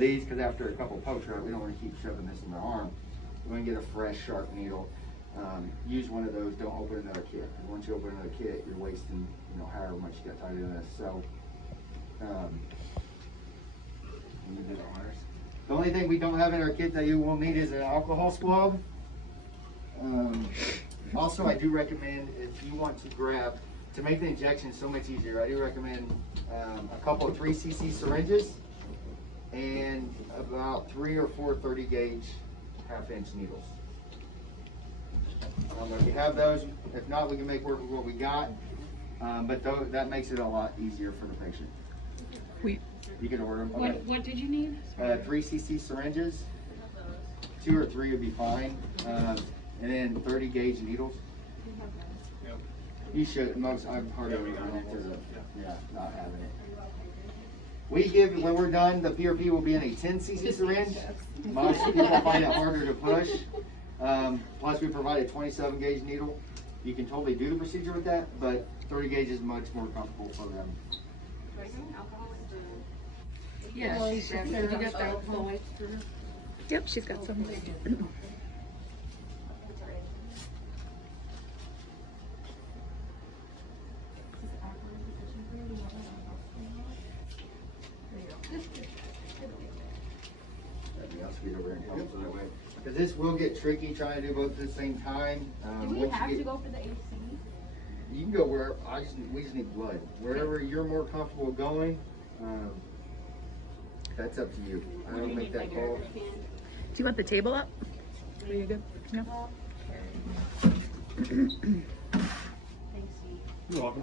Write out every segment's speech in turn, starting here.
of these because after a couple pokes, right, we don't want to keep shoving this in the arm. We want to get a fresh, sharp needle. Use one of those. Don't open another kit. And once you open another kit, you're wasting, you know, however much you got tied in this. So, the only thing we don't have in our kit that you will need is an alcohol swab. Also, I do recommend if you want to grab, to make the injection so much easier, I do recommend a couple of 3cc syringes and about 3 or 4 30 gauge half-inch needles. If you have those, if not, we can make work with what we got, but that makes it a lot easier for the patient. You can order them. Okay. What did you need? 3cc syringes, 2 or 3 would be fine, and then 30 gauge needles. You should. Most I've hardly run into not having it. We give, when we're done, the PRP will be in a 10cc syringe. Most people find it harder to push. Plus we provide a 27 gauge needle. You can totally do the procedure with that, but 30 gauge is much more comfortable for them. Yeah, she said, you got the alcohol. Yep, she's got some. Because this will get tricky trying to do both at the same time. Do we have to go for the HC? You can go where we just need blood. Wherever you're more comfortable going, that's up to you. I don't make that call. Do you want the table up? Are you good? No? Thanks, You're welcome.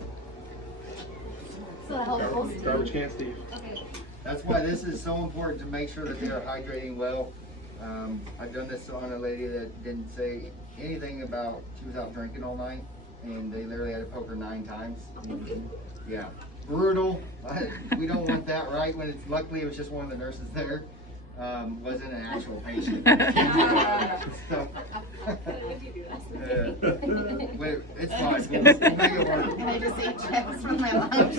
So helpful. Garbage can, Steve. Okay. That's why this is so important to make sure that they are hydrating well. I've done this on a lady that didn't say anything about she was out drinking all night, and they literally had to poke her 9 times. Yeah, brutal. We don't want that, right? When it's luckily it was just one of the nurses there. Wasn't an actual patient. So, wait, it's fine. We'll make it work. And I just ate chips from my lunch.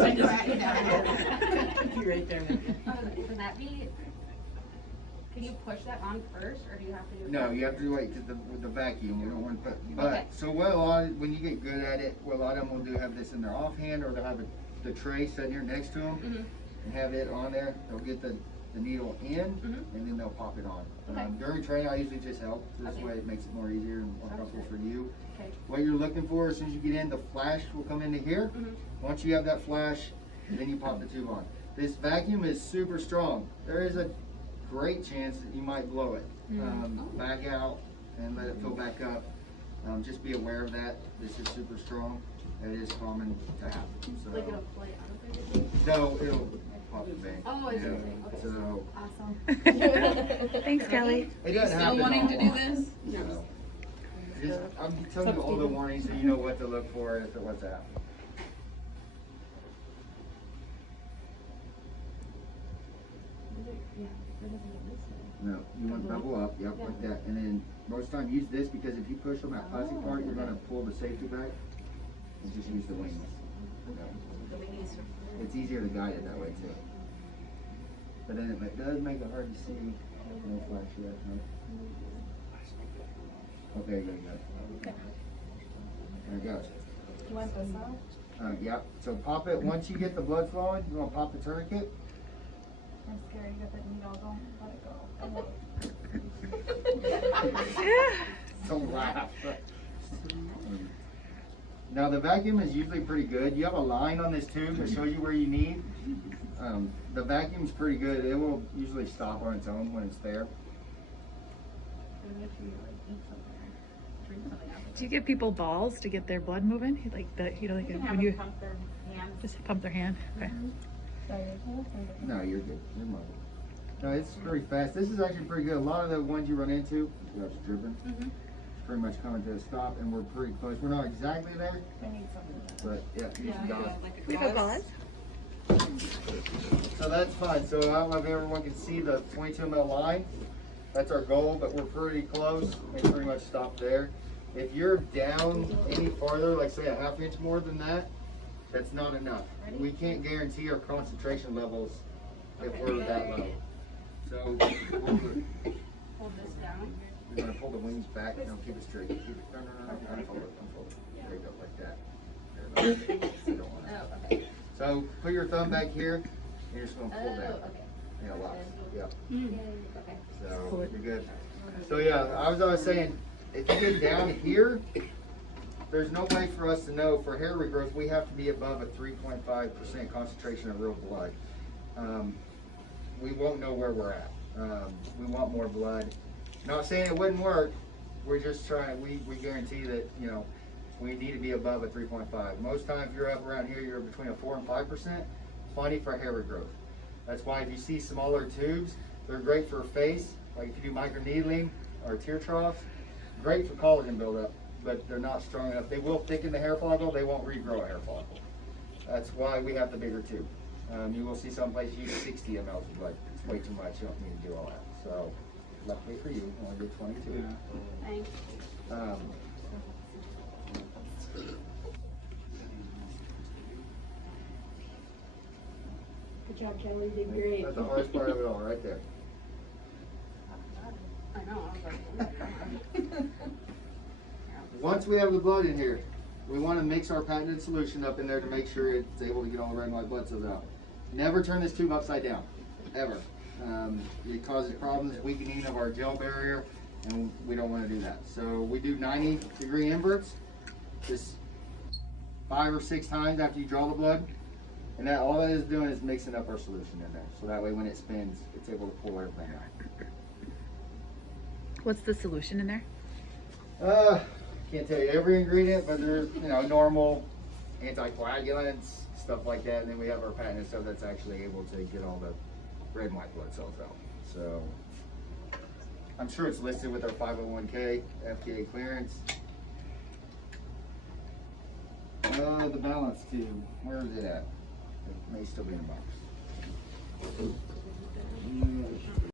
Right there. Would that be? Can you push that on first, or do you have to do? No, you have to wait with the vacuum. We don't want to put. But Okay. so when you get good at it, what a lot of them will do have this in their offhand, or they'll have the tray sitting here next to them and have it on there. They'll get the needle in and then they'll pop it on. Okay. During training, I usually just help. This way it makes it more easier and more comfortable for you. Okay. What you're looking for, as soon as you get in, the flash will come into here. Once you have that flash, then you pop the tube on. This vacuum is super strong. There is a great chance that you might blow it. Back out and let it fill back up. Just be aware of that. This is super strong. It is common to happen. So, Like it'll play on? no, it'll pop the bank. Oh, it's Yeah. okay. So Awesome. Thanks, Kelly. it doesn't Still happen wanting to all do the time. this? No. Just, I'm telling you all the warnings so you know what to look for if it was to happen. No, you want bubble up, yep, like that, and then most time use this because if you push on that plastic part, you're gonna pull the safety back, and just use the wings. It's easier to guide it that way too. But then it does make it hard to see. No flash yet, no. Okay, good, good. There it goes. You want this out? Yep, so pop it, once you get the blood flowing, you wanna pop the tourniquet. I'm scared you got that needle. Don't let it go. Don't laugh. Now the vacuum is usually pretty good. You have a line on this tube that shows you where you need. The vacuum's pretty good. It will usually stop on its own when it's there. Do you give people balls to get their blood moving? Like that, you know, like when you Pump their hands. just pump their hand. Okay. No, you're good. You're mine. No, it's pretty fast. This is actually pretty good. A lot of the ones you run into, that's dripping, pretty much coming to a stop, and we're pretty close. We're not exactly there, I need something. but yeah, you got it. We have a pause. So that's fine. So I don't know if everyone can see the 22 ml line. That's our goal, but we're pretty close. We pretty much stop there. If you're down any farther, like say a ½ inch more than that, that's not enough. We can't guarantee our concentration levels if we're that low. So wings back, no, keep it straight, keep it, no, unfold it, unfold it. There you go, like that. There, like that. You don't want it. Oh, okay. So, put your thumb back here, and you're just gonna pull down. Oh, okay. Yeah, lock, yep. Okay. So, you're good. So yeah, I was saying, if you get down here, there's no way for us to know, for hair regrowth, we have to be above a 3.5% concentration of real blood. We won't know where we're at. We want more blood. Not saying it wouldn't work, we're just trying, we guarantee that, you know, we need to be above a 3.5. Most times you're up around here, you're between a 4 and 5%, plenty for hair regrowth. That's why if you see smaller tubes, they're great for face, like if you do microneedling or tear troughs, great for collagen buildup, but they're not strong enough. They will thicken the hair follicle, they won't regrow a hair follicle. That's why we have the bigger tube. You will see some places use 60 mL of blood. It's way too much, you don't need to do all that. So, luckily for you, only did 22. Thanks. Good job, Kelly, you did great. That's the hardest part of it all, right there. I know, I was like. Once we have the blood in here, we want to mix our patented solution up in there to make sure it's able to get all the red and white blood cells out. Never turn this tube upside down, ever. It causes problems, weakening of our gel barrier, and we don't want to do that. So we do 90-degree inverts, just 5 or 6 times after you draw the blood. And that all that is doing is mixing up our solution in there. So that way when it spins, it's able to pull everything out. What's the solution in there? Can't tell you every ingredient, but there's, you know, normal anticoagulants, stuff like that. And then we have our patented stuff that's actually able to get all the red and white blood cells out. So I'm sure it's listed with our 501k FDA clearance. The balance tube, where is it at? It may still be in the box.